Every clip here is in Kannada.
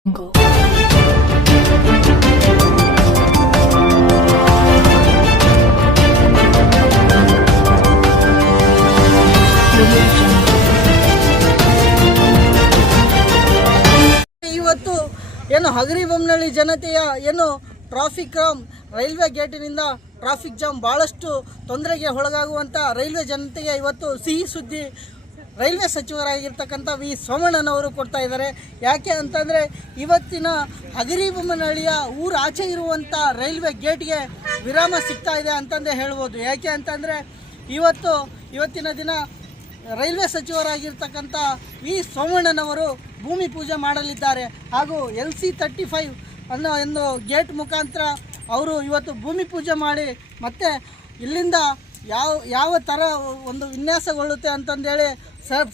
ಇವತ್ತು ಏನು ಹಗರಿಬೊಮ್ಮನಹಳ್ಳಿ ಜನತೆಯ ಏನು ಟ್ರಾಫಿಕ್ ರೈಲ್ವೆ ಗೇಟಿನಿಂದ ಟ್ರಾಫಿಕ್ ಜಾಮ್ ಭಾಳಷ್ಟು ತೊಂದರೆಗೆ ಒಳಗಾಗುವಂಥ ರೈಲ್ವೆ ಜನತೆಗೆ ಇವತ್ತು ಸಿಹಿ ಸುದ್ದಿ ರೈಲ್ವೆ ಸಚಿವರಾಗಿರ್ತಕ್ಕಂಥ ವಿ ಸೋಮಣ್ಣನವರು ಕೊಡ್ತಾ ಇದ್ದಾರೆ. ಯಾಕೆ ಅಂತಂದರೆ ಇವತ್ತಿನ ಹಗರಿಬೊಮ್ಮನಹಳ್ಳಿಯ ಊರ ಆಚೆ ಇರುವಂಥ ರೈಲ್ವೆ ಗೇಟ್ಗೆ ವಿರಾಮ ಸಿಗ್ತಾ ಇದೆ ಅಂತಂದೇ ಹೇಳ್ಬೋದು. ಯಾಕೆ ಅಂತಂದರೆ ಇವತ್ತಿನ ದಿನ ರೈಲ್ವೆ ಸಚಿವರಾಗಿರ್ತಕ್ಕಂಥ ವಿ ಸೋಮಣ್ಣನವರು ಭೂಮಿ ಪೂಜೆ ಮಾಡಲಿದ್ದಾರೆ. ಹಾಗೂ LC35 ಅನ್ನೋ ಒಂದು ಗೇಟ್ ಮುಖಾಂತರ ಅವರು ಇವತ್ತು ಭೂಮಿ ಪೂಜೆ ಮಾಡಿ ಮತ್ತೆ ಇಲ್ಲಿಂದ ಯಾವ ಥರ ಒಂದು ವಿನ್ಯಾಸಗೊಳ್ಳುತ್ತೆ ಅಂತಂದೇಳಿ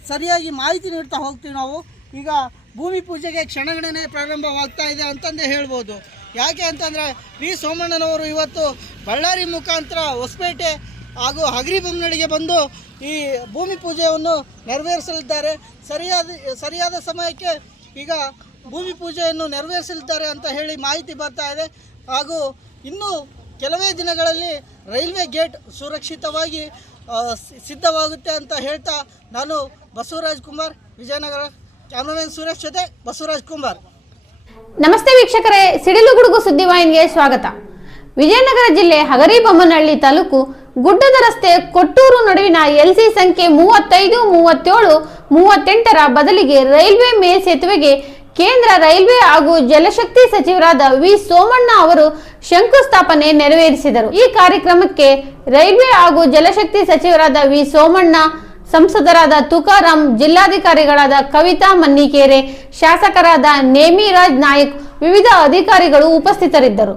ಸರಿಯಾಗಿ ಮಾಹಿತಿ ನೀಡ್ತಾ ಹೋಗ್ತೀವಿ ನಾವು. ಈಗ ಭೂಮಿ ಪೂಜೆಗೆ ಕ್ಷಣಗಣನೆ ಪ್ರಾರಂಭವಾಗ್ತಾ ಇದೆ ಅಂತಂದೇ ಹೇಳ್ಬೋದು. ಯಾಕೆ ಅಂತಂದರೆ ವಿ ಸೋಮಣ್ಣನವರು ಇವತ್ತು ಬಳ್ಳಾರಿ ಮುಖಾಂತರ ಹೊಸಪೇಟೆ ಹಾಗೂ ಹಗರಿಬೊಮ್ಮನಹಳ್ಳಿಗೆ ಬಂದು ಈ ಭೂಮಿ ಪೂಜೆಯನ್ನು ನೆರವೇರಿಸಲಿದ್ದಾರೆ. ಸರಿಯಾದ ಸಮಯಕ್ಕೆ ಈಗ ಭೂಮಿ ಪೂಜೆಯನ್ನು ನೆರವೇರಿಸಲಿದ್ದಾರೆ ಅಂತ ಹೇಳಿ ಮಾಹಿತಿ ಬರ್ತಾ ಇದೆ. ಹಾಗೂ ಇನ್ನು ಕೆಲವೇ ದಿನಗಳಲ್ಲಿ ರೈಲ್ವೆ ಗೇಟ್ ಸುರಕ್ಷಿತವಾಗಿ ಸಿದ್ಧವಾಗುತ್ತೆ ಅಂತ ಹೇಳ್ತಾ ನಾನು ಬಸವರಾಜ್ ಕುಮಾರ್, ವಿಜಯನಗರ. ಕ್ಯಾಮರಾಮನ್ ಸುರೇಶ್ ಜೊತೆ ಬಸವರಾಜ್ ಕುಮಾರ್. ನಮಸ್ತೆ ವೀಕ್ಷಕರೇ, ಸಿಡಿಲುಗುಡುಗು ಸುದ್ದಿವಾಹಿನಿಗೆ ಸ್ವಾಗತ. ವಿಜಯನಗರ ಜಿಲ್ಲೆ ಹಗರಿಬೊಮ್ಮನಹಳ್ಳಿ ತಾಲೂಕು ಗುಡ್ಡದ ರಸ್ತೆ ಕೊಟ್ಟೂರು ನಡುವಿನ LC ಸಂಖ್ಯೆ 35, 37, 38ರ ಬದಲಿಗೆ ರೈಲ್ವೆ ಮೇಲ್ಸೇತುವೆಗೆ ಕೇಂದ್ರ ರೈಲ್ವೆ ಹಾಗೂ ಜಲಶಕ್ತಿ ಸಚಿವರಾದ ವಿ ಸೋಮಣ್ಣ ಅವರು ಶಂಕುಸ್ಥಾಪನೆ ನೆರವೇರಿಸಿದರು. ಈ ಕಾರ್ಯಕ್ರಮಕ್ಕೆ ರೈಲ್ವೆ ಹಾಗೂ ಜಲಶಕ್ತಿ ಸಚಿವರಾದ ವಿ ಸೋಮಣ್ಣ, ಸಂಸದರಾದ ತುಕಾರಾಂ, ಜಿಲ್ಲಾಧಿಕಾರಿಗಳಾದ ಕವಿತಾ ಮನ್ನಿಕೇರೆ, ಶಾಸಕರಾದ ನೇಮಿರಾಜ್ ನಾಯಕ್, ವಿವಿಧ ಅಧಿಕಾರಿಗಳು ಉಪಸ್ಥಿತರಿದ್ದರು.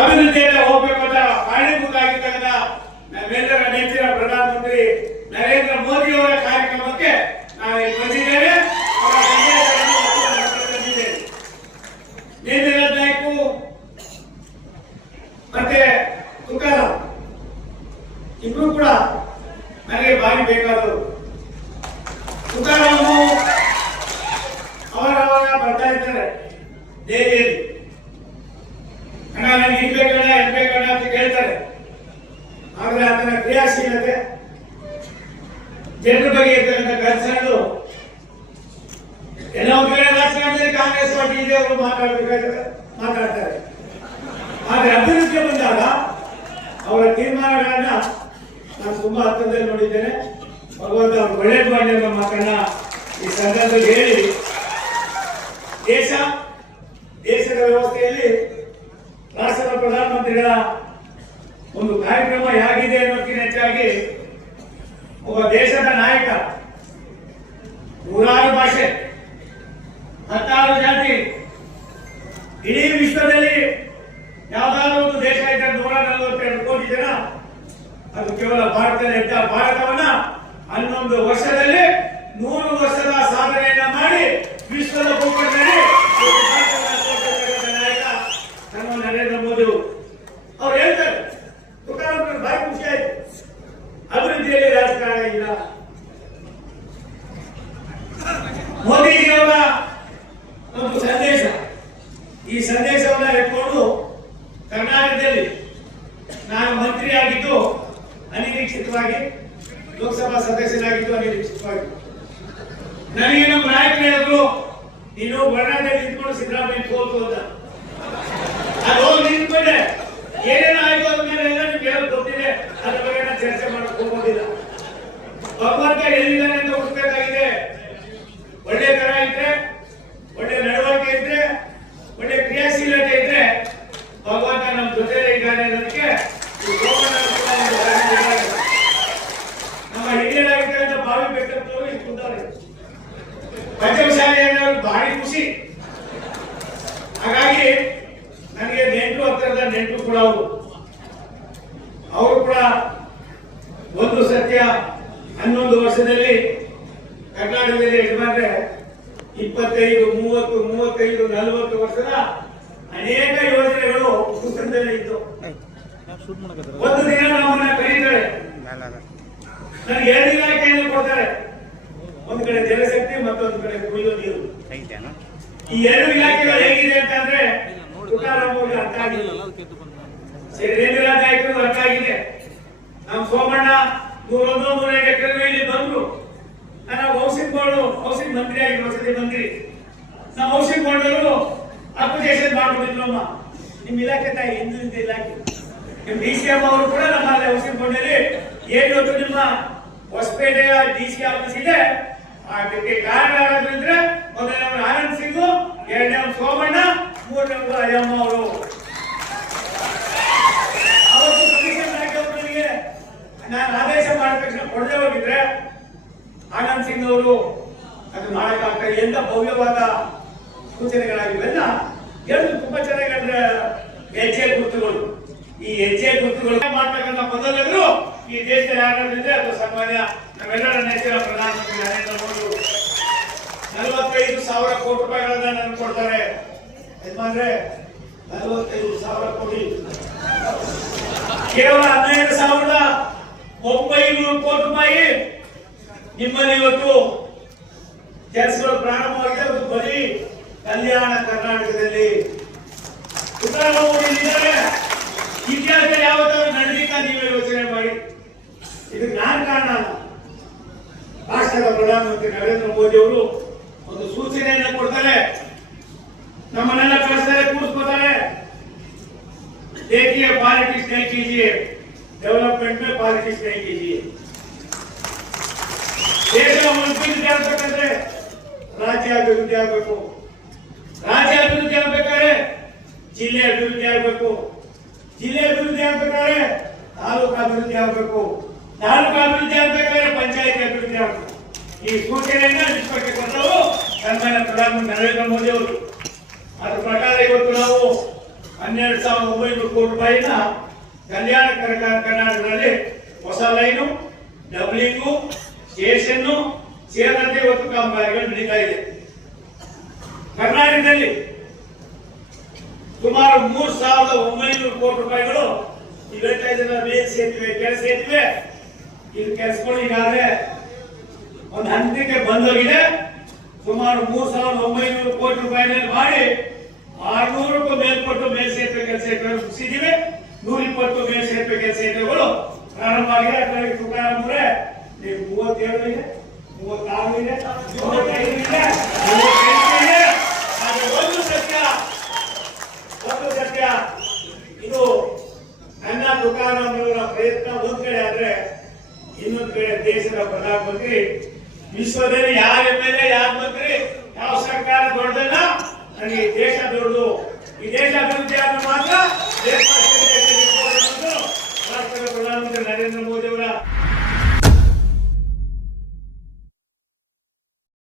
ಅಭಿವೃದ್ಧಿಯಲ್ಲಿ ಹೋಗಬೇಕಂತ ಕಾರಣೀಭೂತರಾಗಿರ್ತಕ್ಕಂಥ ನಮ್ಮೆಲ್ಲರ ನೆಚ್ಚಿನ ಪ್ರಧಾನಮಂತ್ರಿ ನರೇಂದ್ರ ಮೋದಿ ಅವರ ಕಾರ್ಯಕ್ರಮಕ್ಕೆ ನಾವು ಬಂದಿದ್ದೇವೆ. ಅವರ ಸಂದೇಶವನ್ನು ನೇಮಿರಾಜ್ ನಾಯ್ಕು ಮತ್ತೆ ತುಕಾರಾಂ ಇಬ್ರು ಕೂಡ ನನಗೆ ಭಾರಿ ಬೇಕಾದವರು. ತುಕಾರಾಮು ಅವರವರ ಬರ್ತಾ ಇರ್ತಾರೆ ದೇವಿಯಲ್ಲಿ, ನನಗೆ ಇರ್ಬೇಕಣ್ಣ ಅಂತ ಕೇಳ್ತಾರೆ. ಆದ್ರೆ ಆತನ ಕ್ರಿಯಾಶೀಲತೆ, ಜನರ ಬಗ್ಗೆ ಇರ್ತಕ್ಕಂಥ ಕನ್ಸರ್ನು ಎಲ್ಲ ಒಂದು ಕಡೆ ರಾಜಕಾರಣದಲ್ಲಿ ಕಾಂಗ್ರೆಸ್ ಪಾರ್ಟಿ ಇದೆ, ಅವರು ಮಾತಾಡ್ತಾರೆ. ಆದ್ರೆ ಅಭಿವೃದ್ಧಿ ಬಂದಾಗ ಅವರ ತೀರ್ಮಾನಗಳನ್ನ ನಾನು ತುಂಬಾ ಹತ್ತಿರದಲ್ಲಿ ನೋಡಿದ್ದೇನೆ. ಭಗವಂತ ಅವ್ರು ಒಳ್ಳೇದು ಮಾಡಿ ಅನ್ನೋ ಮಾತನ್ನ ಈ ಸಂದರ್ಭದಲ್ಲಿ ಹೇಳಿ, ದೇಶದ ವ್ಯವಸ್ಥೆಯಲ್ಲಿ ರಾಷ್ಟ್ರದ ಪ್ರಧಾನಮಂತ್ರಿಗಳ ಒಂದು ಕಾರ್ಯಕ್ರಮ ಹೇಗಿದೆ ಅನ್ನೋದಕ್ಕಿಂತ ಹೆಚ್ಚಾಗಿ ಒಬ್ಬ ದೇಶದ ನಾಯಕ, 106 ಭಾಷೆ, 16 ಜಾತಿ, ಇಡೀ ವಿಶ್ವದಲ್ಲಿ ಯಾವ್ದಾದ್ರು ಒಂದು ದೇಶ ಇದ್ದರೆ 142 ಕೋಟಿ ಜನ, ಅದು ಕೇವಲ ಭಾರತದಲ್ಲಿ ಇದ್ದ ಭಾರತವನ್ನ 11 ವರ್ಷದಲ್ಲಿ 100 ವರ್ಷದ ಸಾಧನೆಯನ್ನ ಮಾಡಿ ವಿಶ್ವದ ಭೂಪಟದಲ್ಲಿ ನಾಯಕ ನಮ್ಮ ನರೇಂದ್ರ ಮೋದಿ ಅವ್ರು ಹೇಳ್ತಾರೆ. ತುಕಾರಾಂ ಭಾರಿ ಖುಷಿ ಆಯ್ತು, ಅಭಿವೃದ್ಧಿಯಲ್ಲಿ ರಾಜಕಾರಣ ಇಲ್ಲ. ಮೋದಿಜಿಯವರ ಒಂದು ಸಂದೇಶ, ಈ ಸಂದೇಶವನ್ನ ಎತ್ಕೊಂಡು ಕರ್ನಾಟಕದಲ್ಲಿ ನಾನು ಮಂತ್ರಿಯಾಗಿದ್ದು ಅನಿರೀಕ್ಷಿತವಾಗಿ, ಲೋಕಸಭಾ ಸದಸ್ಯನಾಗಿದ್ದು ಅನಿರೀಕ್ಷಿತವಾಗಿ, ನನಗೆ ನಮ್ಮ ನಾಯಕರು ಹೇಳಿದ್ರು, ನೀನು ಬಳ್ಳಾರಿಯಲ್ಲಿ ನಿಂತ್ಕೊಂಡು ಸಿದ್ದರಾಮಯ್ಯ ಸೋಲ್ತು ಅಂತ. ಅದು ಹೋಗಿ ನಿಂತ್ಕೊಂಡೆ, ಏನೇನು ಆಯ್ತು ಅದ್ರ ಮೇಲೆ ಎಲ್ಲ ನಿಮ್ಗೆ ಹೇಳೋದು ಗೊತ್ತಿದೆ. ಅದ್ರ ಬಗ್ಗೆ ನಾನು ಚರ್ಚೆ ಮಾಡಕ್ ಹೋಗೋದಿಲ್ಲ. ಭಗವಂತ ಎಲ್ಲಿದ್ದಾನೆ ಅಂತ ಹುಡುಕಬೇಕಾಗಿದೆ. ಒಳ್ಳೆ ತರ ಇದ್ರೆ, ಒಳ್ಳೆ ನಡವಳಿಕೆ ಇದ್ರೆ, ಒಳ್ಳೆ ಕ್ರಿಯಾಶೀಲತೆ ಇದ್ರೆ ಭಗವಂತ ನಮ್ಮ ಜೊತೆಲೇ ಇದ್ದಾನೆ ಅನ್ನೋದಕ್ಕೆ ನಮ್ಮ ಹಿರಿಯರಾಗಿರ್ತಕ್ಕಂಥ ಬಾವಿ ಬೆಟ್ಟದವರು ಇಲ್ಲಿ ಕೂತಾರೆ. ಪಂಚಮಸಾಲಿಯವರು ಭಾರಿ ಖುಷಿ. ಹಾಗಾಗಿ ನನಗೆ ನೆಂಟರು, ಹತ್ತಿರದ ನೆಂಟರು ಕೂಡ ಅವರು ಕೂಡ ಒಂದು ಸತ್ಯ 11 ವರ್ಷದಲ್ಲಿ ಕರ್ನಾಟಕದಲ್ಲಿ ಯಜಮಾನ್ರೆ 25, 30, 35, 40 ವರ್ಷದ ಅನೇಕ ಯೋಜನೆಗಳು ಸೂಚನೆಯಲ್ಲಿ ಇತ್ತು. ಒಂದು ದಿನ ನಮ್ಮನ್ನ ಕರೀತಾರೆ, ನನಗೆ 2 ಇಲಾಖೆಯನ್ನು ಕೊಡ್ತಾರೆ. ಒಂದು ಕಡೆ ಜಲಶಕ್ತಿ, ಮತ್ತೊಂದು ಕಡೆ ಕುಡಿಯುವ ನೀರು. ಈ 2 ಇಲಾಖೆಗಳು ಹೇಗಿದೆ ಅಂತಂದ್ರೆ ತುಕಾರಾಮ್ ಅವರಿಗೆ ಅರ್ಥ ಆಗಿಲ್ಲ, ರೇಂದ್ರ ನಾಯಕರು ಅರ್ಥ ಆಗಿದೆ. ನಮ್ಮ ಸೋಮಣ್ಣ 101-102 ಎಕರೆ ಇಲ್ಲಿ ಬಂದ್ರು. ನಾನು ಹೌಸಿಂಗ್ ಮಂತ್ರಿ ಆಗಿ, ವಸತಿ ಮಂತ್ರಿ. ನಮ್ಮ ಹೌಸಿಂಗ್ ಬೋರ್ಡ್ ಅವರು ಅಪ್ಲಿಕೇಶನ್ ಮಾಡ್ಕೊಂಡಿದ್ರಮ್ಮ, ನಿಮ್ಮ ಇಲಾಖೆ ತಾಯಿ ಹಿಂದುಳಿದ ಇಲಾಖೆ. ನಿಮ್ಮ DCM ಅವರು ಕೂಡ ನಮ್ಮಲ್ಲಿ ಹೌಸಿಂಗ್ ಬೋರ್ಡ್ ಅಲ್ಲಿ ಏನು ಇವತ್ತು ನಿಮ್ಮ ಹೊಸಪೇಟೆಯ DC ಆಫೀಸ್ ಇದೆ, ಅದಕ್ಕೆ ಕಾರಣ ಯಾರಾದ್ರೂ ಮೊದಲನೇವರು ಆನಂದ್ ಸಿಂಗ್, ಎರಡನೇವರು ಸೋಮಣ್ಣ, ಮೂರನೇವರು ಅಯ್ಯಮ್ಮ ಅವರು. ಅವತ್ತು ಕಮಿಷನ್ ಹಾಕಿದವರಿಗೆ ನಾನು ಆದೇಶ ಮಾಡಿದ ತಕ್ಷಣ ಕೊಡದೆ ಹೋಗಿದ್ರೆ ಆನಂದ್ ಸಿಂಗ್ ಅವರು ಅದು ಮಾಡಕ್ಕಾಗ್ತದೆ ಎಂತ ಭವ್ಯವಾದ ಸೂಚನೆಗಳಾಗಿವೆಲ್ಲ ಹೇಳುದು ತುಂಬಾ ಚೆನ್ನಾಗಿ. ಹೆಜ್ಜೆ ಗುರುತುಗಳು, ಈ ಹೆಜ್ಜೆ ಗುರುತುಗಳು ಮಾಡ್ತಕ್ಕಂಥ ಮೊದಲೆಲ್ಲರೂ ಈ ದೇಶದಲ್ಲಿ ಯಾರಾದ್ರಿದ್ರೆ ಅದು ಸನ್ಮಾನ್ಯ ನಮ್ಮೆಲ್ಲರ ನೆಚ್ಚಿನ ಪ್ರಧಾನಮಂತ್ರಿ ನರೇಂದ್ರ ಮೋದಿ 45,000 ಕೋಟಿ ರೂಪಾಯಿಗಳನ್ನ ನನಗೆ ಕೊಡ್ತಾರೆ. ಯಜಮಾನ್ರೆ 45,000 ಕೋಟಿ, ಕೇವಲ 15,900 ಕೋಟಿ ರೂಪಾಯಿ ನಿಮ್ಮಲ್ಲಿ ಇವತ್ತು ಕೆಲಸಗಳು ಪ್ರಾರಂಭವಾಗಿದೆ. ಅದು ಬರೀ ಕಲ್ಯಾಣ ಕರ್ನಾಟಕದಲ್ಲಿ. ಇತಿಹಾಸದಲ್ಲಿ ಯಾವತ್ತಾದ್ರೂ ನಡೆದಿಲ್ಲ, ನೀವೇ ಯೋಚನೆ ಮಾಡಿ. ಇದಕ್ಕೆ ನಾನು ಕಾರಣ ಅಲ್ಲ, ರಾಷ್ಟ್ರದ ಪ್ರಧಾನಮಂತ್ರಿ ನರೇಂದ್ರ ಮೋದಿ ಅವರು ಒಂದು ಸೂಚನೆಯನ್ನ ಕೊಡ್ತಾರೆ, ನಮ್ಮನ್ನೆಲ್ಲ ಕಳಿಸ್ತಾರೆ, ಕೂರಿಸ್ಕೊತಾರೆ. देखिए पॉलिटिक्स नहीं कीजिए, डेवलपमेंट में पॉलिटिक्स नहीं कीजिए. ದೇಶ ಅಭಿವೃದ್ಧಿ ಆಗಬೇಕಂದ್ರೆ ರಾಜ್ಯ ಅಭಿವೃದ್ಧಿ ಆಗಬೇಕು. ರಾಜ್ಯ ಅಭಿವೃದ್ಧಿ ಆಗಬೇಕಾದ್ರೆ ಜಿಲ್ಲೆ ಅಭಿವೃದ್ಧಿ ಆಗಬೇಕು. ಜಿಲ್ಲೆ ಅಭಿವೃದ್ಧಿ ಆಗಬೇಕಾದ್ರೆ ತಾಲೂಕು ಅಭಿವೃದ್ಧಿ ಆಗಬೇಕು. ತಾಲೂಕು ಅಭಿವೃದ್ಧಿ ಆಗಬೇಕಾದ್ರೆ ಪಂಚಾಯತಿ ಅಭಿವೃದ್ಧಿ ಆಗಬೇಕು. ಈ ಸೂಚನೆಯನ್ನ ವಿಶ್ವಕ್ಕೆ ಕೊಟ್ಟರು ಸನ್ಮಾನ್ಯ ಪ್ರಧಾನಮಂತ್ರಿ ನರೇಂದ್ರ ಮೋದಿ ಅವರು. ಅದರ ಪ್ರಕಾರ ಇವತ್ತು ನಾವು 12,900 ಕೋಟಿ ರೂಪಾಯಿನ ಕಲ್ಯಾಣ ಕರ್ನಾಟಕದಲ್ಲಿ ಹೊಸ ಲೈನು, ಡಬ್ಲಿಂಗು, ಸ್ಟೇಷನ್ ಸೇರಿದಂತೆ ಇವತ್ತು ಕಾಮಗಾರಿಗಳು ನಡೀತಾ ಇದೆ. ಕರ್ನಾಟಕದಲ್ಲಿ ಸುಮಾರು 3,900 ಕೋಟಿ ರೂಪಾಯಿಗಳು ಇವೆಲ್ಲ ಮೇಲ್ ಸೇತುವೆ, ಕೆಳ ಸೇತುವೆ, ಇದು ಕೆಲಸಗಳು ಈಗಾಗಲೇ ಒಂದು ಹಂತಕ್ಕೆ ಬಂದೋಗಿದೆ. ಸುಮಾರು 3,900 ಕೋಟಿ ರೂಪಾಯಿನಲ್ಲಿ ಮಾಡಿ 600ಕ್ಕೂ ಮೇಲ್ಪಟ್ಟು ಮೇಲ್ಸೇತುವೆ ಕೆಲಸ ಮುಗಿಸಿದ್ದೀವಿ. 120 ಮೇಲ್ಸೇತುವೆ ಕೆಲಸಗಳು ಪ್ರಾರಂಭ ಆಗಿದೆ. ಅದರಲ್ಲಿ ತುಕಾರಾಮ್ ಅವರೇ ನೀವು 37 ಇದೆ, 36 ಇದೆ, 35 ಇದೆ, 35 ಇದೆ. ಆದರೆ ಒಂದು ಸತ್ಯ, ಇದು ನನ್ನ ತುಕಾರಾಮ್ ಅವರ ಪ್ರಯತ್ನ ಒಂದ್ ಕಡೆ ಆದ್ರೆ, ಇನ್ನೊಂದು ಕಡೆ ದೇಶದ ಪ್ರಧಾನಮಂತ್ರಿ, ವಿಶ್ವದಲ್ಲಿ ಯಾರ ಮೇಲೆ ಯಾರ ಮಂತ್ರಿ, ಯಾವ ಸರ್ಕಾರ ದೊಡ್ಡದಲ್ಲ, ನನಗೆ ದೇಶ ದೊಡ್ಡದು. ಈ ದೇಶ ಅಭಿವೃದ್ಧಿ ಆದ ಮಾತ್ರ ರಾಷ್ಟ್ರದ ಪ್ರಧಾನಮಂತ್ರಿ ನರೇಂದ್ರ ಮೋದಿ